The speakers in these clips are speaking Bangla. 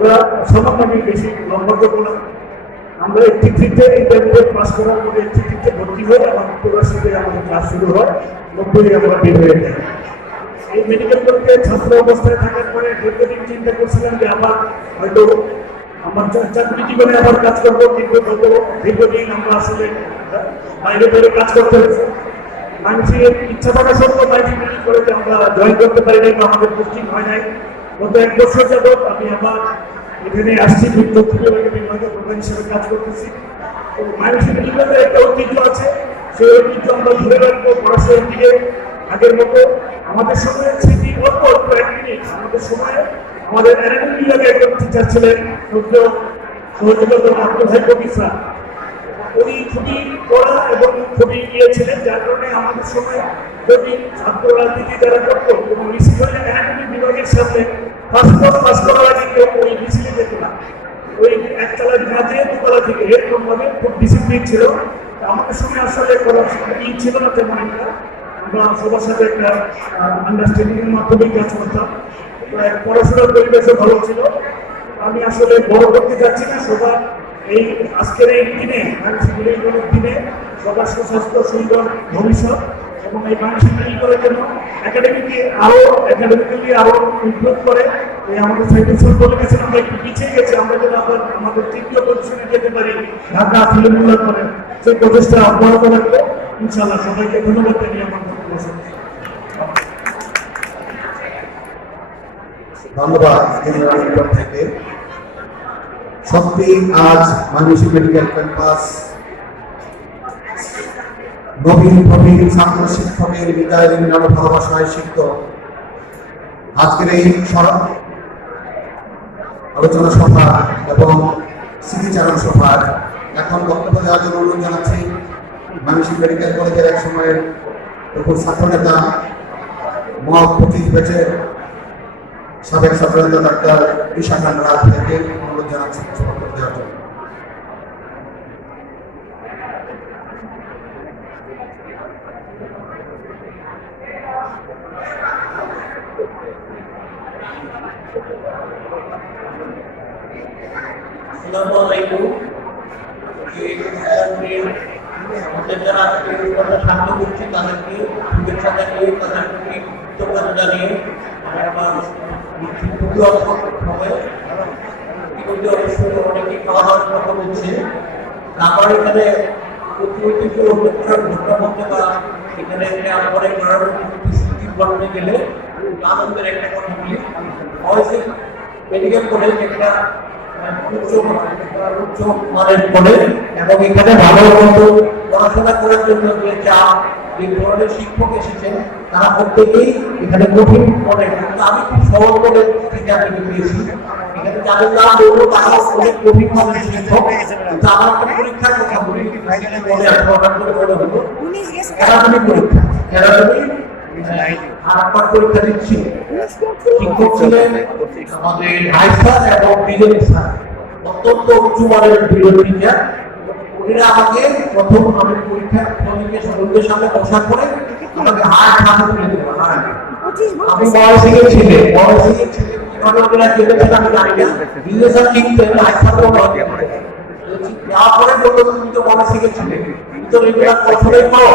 আমরা বেশি লম্বা আমরা ইন্টারমিডিয়েট পাস করার পরে তিনটে ভর্তি হয়ে আমাদের ক্লাস শুরু হয়, নব্বই আমরা বের হয়ে যাই। এই মেডিকেল কলেজে ছাত্র অবস্থায় থাকার পরে দীর্ঘদিন চিন্তা করছিলাম যে আমার হয়তো আমার চাকরি জীবনে আবার কাজ করব, কিন্তু হয়তো দীর্ঘদিন আমরা আসলে বাইরে বাইরে কাজ করতে হয়েছে। মানুষের ইচ্ছা থাকা সত্ত্বেও মেডিকেল কলেজে আমরা জয়েন করতে পারি নাই বা আমাদের পোস্টিং হয় নাই। গত এক বছর যাবত আমি আবার এখানে আসছি বিভাগের প্রধান হিসেবে কাজ করতেছি। মানুষের মেডিকেলের একটা ঐতিহ্য আছে, সেই ঐতিহ্য আমরা ধরে রাখব পড়াশোনার দিকে আগের মতো। আমাদের সময় স্মৃতি অল্প অল্প এক মিনিট। আমাদের সময়, আমাদের অ্যানাটমি বিভাগে একজন টিচার ছিলেন সূর্য সহযোগিতা আব্দুল হাই উনি খুবই কড়া এবং খুবই ইয়ে ছিলেন, যার কারণে আমাদের সময় যদি ছাত্র রাজনীতি যারা করতো, এবং মিছিল হলে অ্যানাটমি বিভাগের সামনে পাসপোর্ট পাস করার আগে কেউ ওই মিছিলে যেত না। ওই একতলার কাজে দুতলা থেকে এরকম ভাবে খুব ডিসিপ্লিন ছিল। আমাদের সময় আসলে কোনো ই ছিল না তেমন একটা। আমরা সবার সাথে একটা আন্ডারস্ট্যান্ডিং এর মাধ্যমে কাজ করতাম। পড়াশোনার পরিবেশও ভালো ছিল। আমি আসলে বড় করতে যাচ্ছি না। সবার এই আজকের এই দিনে মেডিকেলের দিনে সবার সুস্বাস্থ্য, সুন্দর ভবিষ্যৎ। এবং এই মানসিক মেডিকেলের জন্য একাডেমিকে আরও একাডেমিক্যালি আরও ইমপ্রুভ করে, এই আমাদের সাইকেল বলে গেছেন আমরা একটু পিছিয়ে গেছি, আমরা যেন আবার আমাদের তৃতীয় পজিশনে যেতে পারি, ঢাকা ফিল্ম করে সেই প্রচেষ্টা অব্যাহত রাখব ইনশাআল্লাহ সবাইকে ধন্যবাদ জানিয়ে আমার বক্তব্য। ধন্যবাদ থেকে সত্যি আজ মানুষ মেডিকেল ক্যাম্পাস নবীন প্রবীণ ছাত্র শিক্ষকের বিদায় নির্মাণ ভালোবাসায় সিদ্ধ আজকের এই আলোচনা সভা এবং স্মৃতিচারণ সভার এখন বক্তব্য দেওয়ার জন্য অনুরোধ জানাচ্ছি, মানসিক মেডিকেল কলেজের এক সময়ের তখন ছাত্র নেতা মহাপ পঁচিশ ব্যাচের সাবেক ছাত্রনেতা ডাক্তার ঈশা খান রাজ থেকে অনুরোধ জানাচ্ছি বক্তব্য দেওয়ার জন্য। আসসালামু এই আমাদের যারা এই কথা শান্ত করছি তাদেরকে শুভেচ্ছা জানিয়ে, তাদের কৃতজ্ঞতা জানিয়ে আমি আমার খুবই অল্প সময়ে ইতিমধ্যে অবশ্যই অনেকে খাওয়া দাওয়ার কথা বলছে। আমার এখানে প্রতিনিধিত্ব অনুষ্ঠান ঘটনা বলতে বা এখানে আমার করার স্মৃতি বলতে গেলে আনন্দের একটা কথা বলি। মেডিকেল কলেজ একটা উচ্চ উচ্চ মানের কলেজ এবং এখানে ভালো মতো পড়াশোনা করার জন্য যে যা যে ধরনের শিক্ষক এসেছেন তারা প্রত্যেকেই এখানে কঠিন কিন্তু আমি খুব সহজ থেকে আমি পেয়েছি। এখানে যাদের নাম বলব তারা অনেক কঠিন মনের শিক্ষক। কিন্তু আমার একটা পরীক্ষার কথা বলি। মনে আছে করে মনে হলো একাডেমি পরীক্ষা। একাডেমি আটবার পরীক্ষা দিচ্ছি শিক্ষক ছিলেন আমাদের হাই এবং বিজেপি স্যার অত্যন্ত উঁচু মানের বিরোধ টিচার উনিরা আমাকে প্রথম আমি পরীক্ষা ফলিকে সকলদের সামনে বসা করে আমাকে হাত হাতে তুলে দিল আমি ময়সিংহের ছেলে ময়সিংহের ছেলে কীভাবে ওনারা কেটেছেন আমি জানি না বিজেপি লিখতেন হাই তারপরে বলল তুমি তো ময়সিংহের ছেলে তুমি তো রেগুলার পছন্দের পাও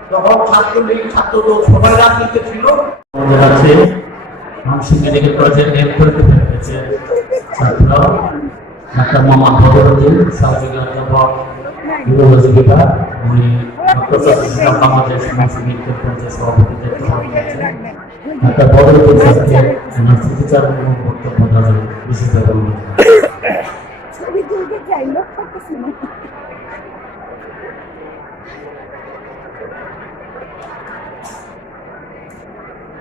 তখন ছাত্রলীগ ছাত্র দল সবাই রাজনীতি ছিল। আছে? মানসিক মেডিকেল কলেজের এম করতে পেরেছে ছাত্র ডাক্তার মোহাম্মদ বদরুদ্দিন সহযোগী অধ্যাপক ইউরোলজি বিভাগ উনি প্রশাসন বাংলাদেশ মুসলিমদের পঞ্চায়েত সভাপতিদের একটা বড় পরিষদকে স্মৃতিচারণ এবং বক্তব্য দেওয়ার বিশেষভাবে অনুরোধ করছি। ছবি তুলতে চাই লোক করতেছি না আসসালামু আলাইকুম বিসমিল্লাহির রহমানির রহিম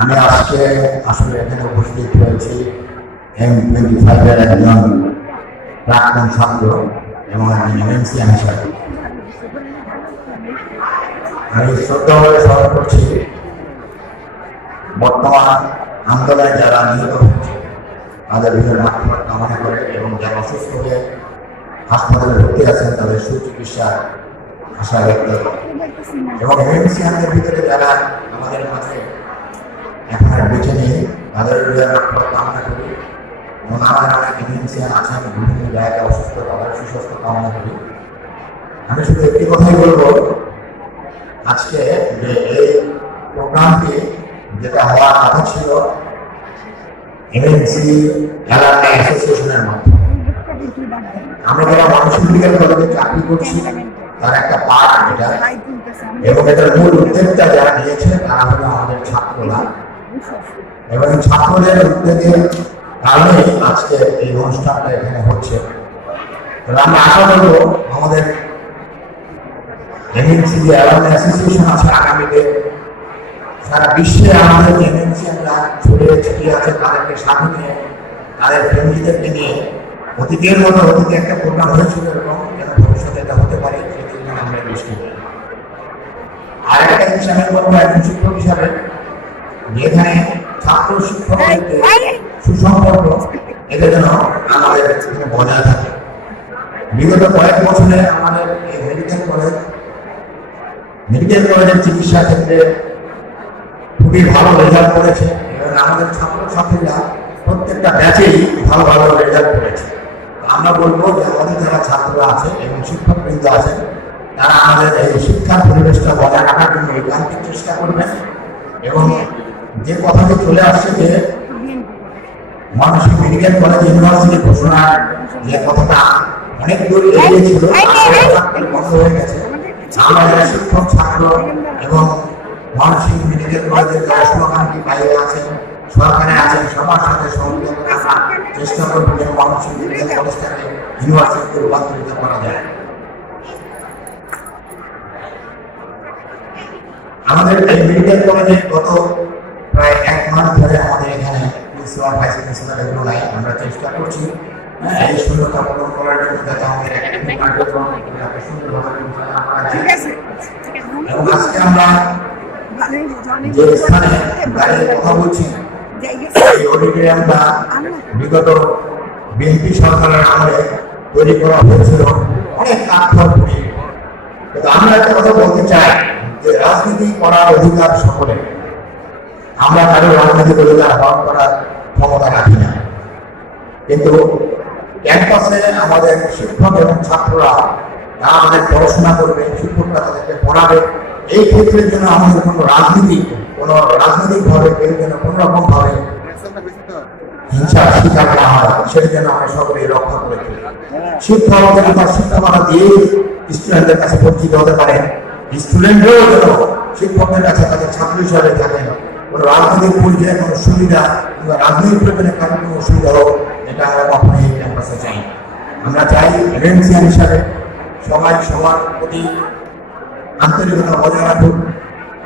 আমি আজকে আসলে এখানে উপস্থিত হয়েছি, এম টোয়েন্টি ফাইভের একজন প্রাক্তন ছাত্র এবং আমি এমএনসিএম হিসাবে আমি শ্রদ্ধা করে স্মরণ করছি। বর্তমান আন্দোলনে যারা নিহত হচ্ছে তাদের ভিতরে আত্মহাত কামনা করে এবং যারা অসুস্থ হয়ে হাসপাতালে ভর্তি আছেন, তাদের সুচিকিৎসার আশা ব্যক্ত এবং এমএনসিআরের ভিতরে যারা আমাদের মাঝে এখন আর বেঁচে নেই, তাদের কামনা করি। এবং আমাদের অনেক আছেন, বিভিন্ন জায়গায় অসুস্থ, তাদের সুস্বাস্থ্য কামনা করি। আমি শুধু একটি কথাই বলব, আজকে যে এই প্রোগ্রামটি যেটা হওয়ার কথা ছিল এমএনসি অ্যালামনাই অ্যাসোসিয়েশনের মাধ্যমে। আমরা যারা মানুষ মেডিকেল কলেজে চাকরি করছি, তার একটা পার্ট এটা এবং এটার মূল উদ্যোগটা যারা নিয়েছে তারা হলো আমাদের ছাত্ররা। এবং ছাত্রদের উদ্যোগের কারণেই আজকে এই অনুষ্ঠানটা এখানে হচ্ছে। আমরা আশা করব আমাদের এমএনসি যে অ্যালামনি অ্যাসোসিয়েশন আছে আগামীতে সারা বিশ্বে আমাদের আমরা ছড়িয়ে ছিটিয়ে আছে তাদেরকে সাথে তাদের ফ্যামিলিদেরকে নিয়ে। অতীতের মতো অতীতে একটা প্রোগ্রাম হয়েছিল এবং যেন ভবিষ্যতে এটা হতে পারে সেদিন আমরা আর একটা বলব একজন শিক্ষক হিসাবে, যেখানে ছাত্র শিক্ষকদের সুসম্পর্ক আমাদের বজায় থাকে। বিগত কয়েক বছরে আমাদের এই মেডিকেল কলেজ মেডিকেল কলেজের চিকিৎসা ক্ষেত্রে খুবই ভালো রেজাল্ট করেছে। এবং আমাদের ছাত্রছাত্রীরা প্রত্যেকটা ব্যাচেই ভালো ভালো রেজাল্ট করেছে। আমরা বলব যে আমাদের যারা ছাত্ররা আছে এবং শিক্ষকবৃন্দ আছেন, তারা আমাদের এই শিক্ষার পরিবেশটা বজায় রাখার জন্য একান্তিক চেষ্টা করবেন। এবং যে কথাটি চলে আসছে যে মানসিক মেডিকেল কলেজ ইউনিভার্সিটি ঘোষণার যে কথাটা অনেক দূর এগিয়ে ছিল তারপরে হঠাৎ করে বন্ধ হয়ে গেছে। আমরা যারা শিক্ষক, ছাত্র এবং মানসিক মেডিকেল কলেজের যারা বাইরে আছেন সরকারে আছেন সবার সাথে সহযোগিতা করে চেষ্টা করব যেন মানসিক মেডিকেল কলেজটাকে ইউনিভার্সিটিতে রূপান্তরিত করা যায়। আমাদের এই মেডিকেল কলেজে গত প্রায় এক মাস ধরে আমাদের এখানে প্রিন্সিপাল ভাইস প্রিন্সিপাল এগুলো নাই আমরা চেষ্টা করছি হ্যাঁ, এই শূন্যতা পূরণ করার জন্য যাতে আমাদের একাডেমিক কার্যক্রম সুন্দরভাবে এবং আজকে আমরা যে স্থানে দাঁড়িয়ে কথা বলছি এই অডিটোরিয়ামটা বিগত বিএনপি সরকারের আমলে তৈরি করা হয়েছিল অনেক কাঠখড় কিন্তু আমরা একটা কথা বলতে চাই যে রাজনীতি করার অধিকার সকলের আমরা কারও রাজনৈতিক অধিকার হরণ করার ক্ষমতা রাখি না কিন্তু ক্যাম্পাসে আমাদের শিক্ষক এবং ছাত্ররা তারা আমাদের পড়াশোনা করবে, শিক্ষকরা তাদেরকে পড়াবে এই ক্ষেত্রের জন্য আমাদের কোনো রাজনীতি, কোনো রাজনৈতিকভাবে কেউ যেন কোনো রকম ভাবে হিংসার শিকার না হয়, সেটা যেন আমরা সকলেই রক্ষা করে তুলি। শিক্ষক যেন তার শিক্ষকতা দিয়ে স্টুডেন্টদের কাছে পরিচিত হতে পারে। স্টুডেন্টরাও যেন শিক্ষকদের কাছে, তাদের ছাত্র হিসাবে থাকেন। কোনো রাজনৈতিক পর্যায়ে কোনো সুবিধা কিংবা রাজনৈতিক প্রয়োজনে কারও কোনো অসুবিধা হোক, এটা আমরা কখনোই ক্যাম্পাসে চাই আমরা চাই রেন্সিয়ান হিসাবে সবাই সবার প্রতি আন্তরিকতা বজায় রাখুন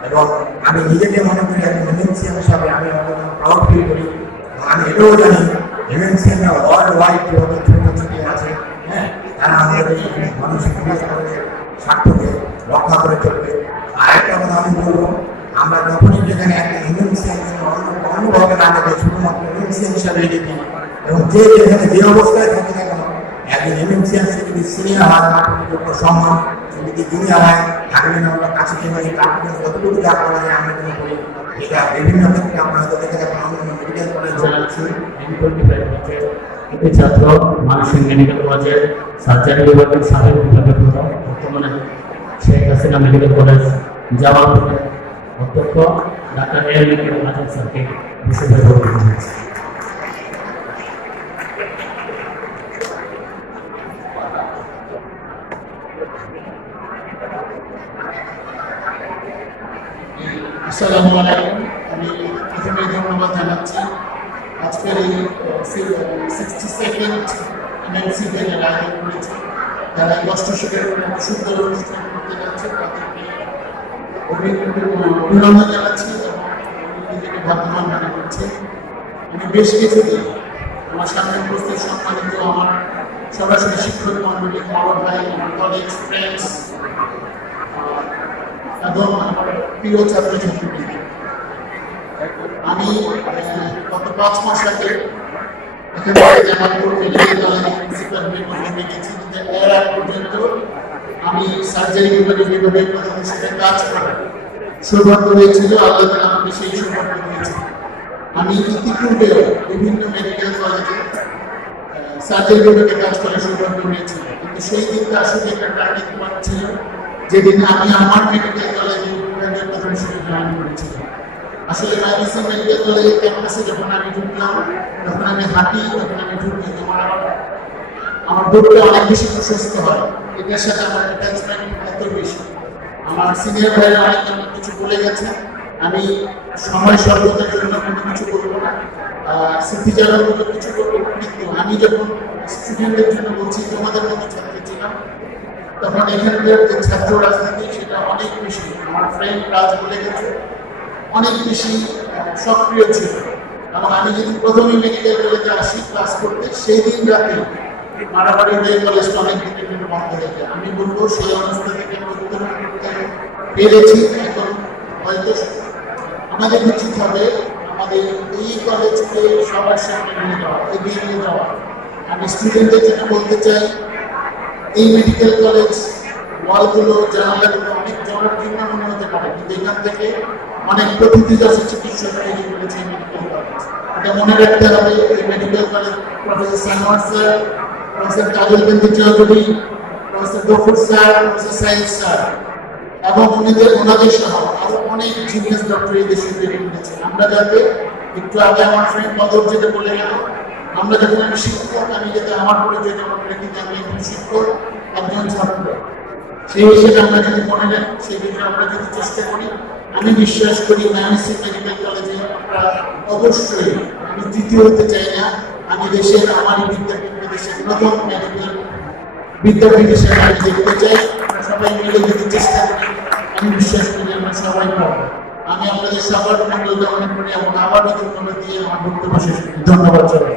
এবং আমি নিজেকে মনে করি একজন এমএনসিএম হিসাবে আমি অনেক প্রাউড ফিল করি। আমি এটাও জানি এমএনসিএম ওয়ার্ল্ড ওয়াইড যেভাবে ছড়িয়ে ছিটিয়ে আছে হ্যাঁ? তারা আমাদের মানসিক স্বার্থকে রক্ষা করে চলবে। আর একটা কথা আমি বলব, আমরা যখনই যেখানে একটা এমএনসিএম অন্য কোনোভাবে না দেখে শুধুমাত্র এমএনসিএম হিসাবে দেখি, এবং যে যেখানে যে অবস্থায় থাকে একজন এমএনসিএম সে যদি সিনিয়র হয় তার সম্মান যদি জুনিয়র হয় তাকে যেন আমরা কাছে থেকে তার জন্য যতটুকু যা করা যায়, আমরা যেন করি এটা বিভিন্ন ক্ষেত্রে আপনারা হয়তো দেখে থাকেন অন্যান্য মেডিকেল কলেজ একটি ছাত্র, মানসিক মেডিকেল কলেজের সার্জারি বিভাগের সাবেক বিভাগের প্রধান, বর্তমানে শেখ হাসিনা মেডিকেল কলেজ যাওয়ার পরে অধ্যক্ষ, ডাক্তার এল আজাদ স্যারকে বিশেষভাবে আসসালামু আমি প্রথমে ধন্যবাদ জানাচ্ছি। আজকের সিক্সটি সেকেন্ড এমএনসি থেকে আয়োজন করেছে। যারা এই কষ্টশোকের সুন্দর অনুষ্ঠান করতে যাচ্ছে তাদেরকে অভিনন্দন জানাচ্ছি। এবং নিজেকে ভাগ্যবান আমি বেশ কিছুদিন আমার সামনে উপস্থিত সম্মানিত আমার সরাসরি শিক্ষক মন্ডলী বড় ভাই, আমার কলেজ ফ্রেন্ডস এবং প্রিয় ছাত্রছাত্রীবৃন্দ আমি গত পাঁচ মাস আগে আমি সেই বিভিন্ন মেডিকেল কলেজে সার্জারি বিভাগে কাজ করার সৌভাগ্য হয়েছিল কিন্তু সেই দিনটা আসলে একটা পয়েন্ট ছিল। যেদিন আমি আমার মেডিকেল কলেজে আসলে মেডিকেল ক্যাম্পাসে যখন আমি ঢুকলাম তখন আমি হাঁটি তখন আমি ঢুকি আমার অনেক বেশি প্রশস্ত হয়। এটার সাথে আমার এত বেশি আমার সিনিয়র অনেক অনেক কিছু বলে গেছে। আমি সময় স্বল্পতার জন্য কোনো কিছু করব না। আহ, স্মৃতিচারণমূলক কিছু করব কিন্তু আমি যখন স্টুডেন্টদের জন্য বলছি তোমাদের মতো ছাত্র ছিলাম তখন এখানকার যে ছাত্র রাজনীতি সেটা অনেক বেশি। আমার ফ্রেন্ড কাজ বলে গেছে, অনেক বেশি সক্রিয় ছিল। এবং আমি যদি প্রথমে মেডিকেল কলেজে আসি ক্লাস করতে, সেই দিন রাতে মারামারি হয়ে কলেজটা অনেক জন্য বন্ধ হয়ে যায় আমি বলব, সেই অবস্থা থেকে আমি উত্তরণ করতে পেরেছি। এখন হয়তো আমাদের উচিত হবে আমাদের এই কলেজকে সবার সামনে নিয়ে যাওয়া, এগিয়ে নিয়ে যাওয়া। আমি স্টুডেন্টদের জন্য বলতে চাই এই মেডিকেল কলেজ ওয়ালগুলো জানালাগুলো অনেক জনাকীর্ণ মনে হতে পারে, কিন্তু এখান থেকে অনেক প্রকৃতিদর্শী চিকিৎসক তৈরি করেছে মেডিকেল কলেজ এটা মনে রাখতে হবে, এই medical college professor Sanowar sir professor Kajal Bindu Chowdhury professor Gafur sir professor Sayeed sir এবং উনিদের ওনাদের সহ আরও অনেক জিনিয়াস ডক্টর এই দেশে তৈরি করেছে আমরা যাতে একটু আগে আমার ফ্রেন্ড বদর যেটা বলে গেল আমরা যখন আমি শিক্ষক, আমি যাতে আমার পরিচয় যেমন রেখে আমি একজন শিক্ষক, একজন ছাত্র। সেই হিসেবে আমরা যদি মনে রাখি, সেই বিষয়ে আমরা যদি চেষ্টা করি, আমি বিশ্বাস করি মায়ামিসি মেডিকেল কলেজে আমরা অবশ্যই, আমি তৃতীয় হতে চাই না। আমি দেশের আমারই বিদ্যাপীঠকে দেশের মেডিকেল বিদ্যাপীঠ হিসেবে আমি দেখতে চাই। সবাই মিলে যদি চেষ্টা করি, আমি বিশ্বাস করি আমরা সবাই পাবো। আমি আপনাদের সবার মঙ্গল কামনা করি এবং আবারও ধন্যবাদ দিয়ে আমার বক্তব্য শেষ ধন্যবাদ সবাই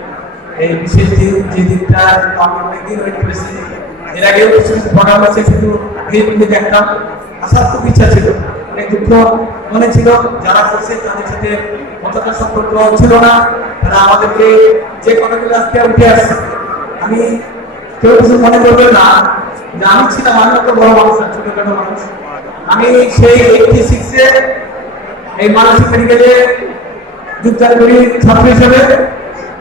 এই বিশেষ দিন যে দিনটা অনেকদিন ওয়েট করেছি, এর আগেও কিছু কিছু প্রোগ্রাম আছে শুধু ফেসবুকে দেখতাম আসার খুব ইচ্ছা ছিল। অনেক দুঃখ মনে ছিল, যারা করছে তাদের সাথে অতটা সম্পর্ক ছিল না। তারা আমাদেরকে যে কথাগুলো আজকে উঠে আসছে, আমি কেউ কিছু মনে করবে না। যে আমি ছিলাম, আমি একটা বড় মানুষ ছোটখাটো মানুষ। আমি সেই এইটটি সিক্সে এই মানসিক মেডিকেলে করি ছাত্র হিসেবে।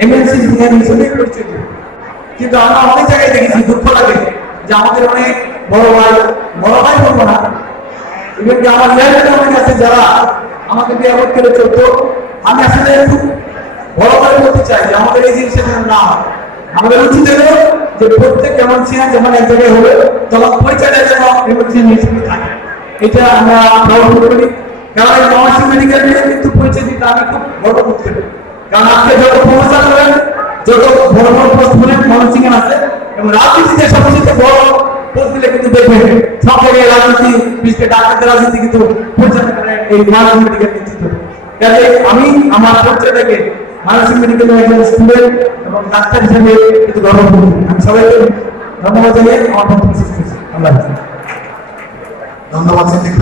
হিসেবে পরিচিত। কিন্তু আমরা অনেক জায়গায় দেখেছি দুঃখ লাগে যে আমাদের অনেক বড় ভাই বড় ভাই বলব না। ইভেন কি আমার ইয়ারের অনেক আছে যারা আমাকে দিয়ে অ্যাভয়েড করে চলতো, আমি আসলে একটু বড় করে বলতে চাই যে আমাদের এই জিনিসটা যেন না। আমাদের উচিত হলো যে প্রত্যেক এমন ছিলেন যখন এক জায়গায় হবে তখন পরিচয়টা যেন এমন হিসেবে থাকে। এটা আমরা প্রাউড করি কারণ এই মহাশি মেডিকেল নিয়ে কিন্তু পরিচয় দিতে আমি খুব গর্ব করতে পারি কারণ আজকে যত প্রফেসর করেন, যত বড় বড় পোস্ট করেন ময়মনসিংহে আছে, এবং রাজনীতিতে সবচেয়ে বড় পোস্ট দিলে কিন্তু দেখবেন সব জায়গায় রাজনীতি করে ডাক্তারদের রাজনীতি কিন্তু পরিচালনা করে এই মেডিকেল নেতৃত্ব। কাজে আমি আমার পরিচয় থেকে মানসিক মেডিকেল একজন স্টুডেন্ট এবং ডাক্তার হিসেবে কিন্তু গর্ব করি। আমি সবাইকে ধন্যবাদ জানিয়ে আমার বক্তব্য শেষ করছি। ধন্যবাদ সিদ্দিক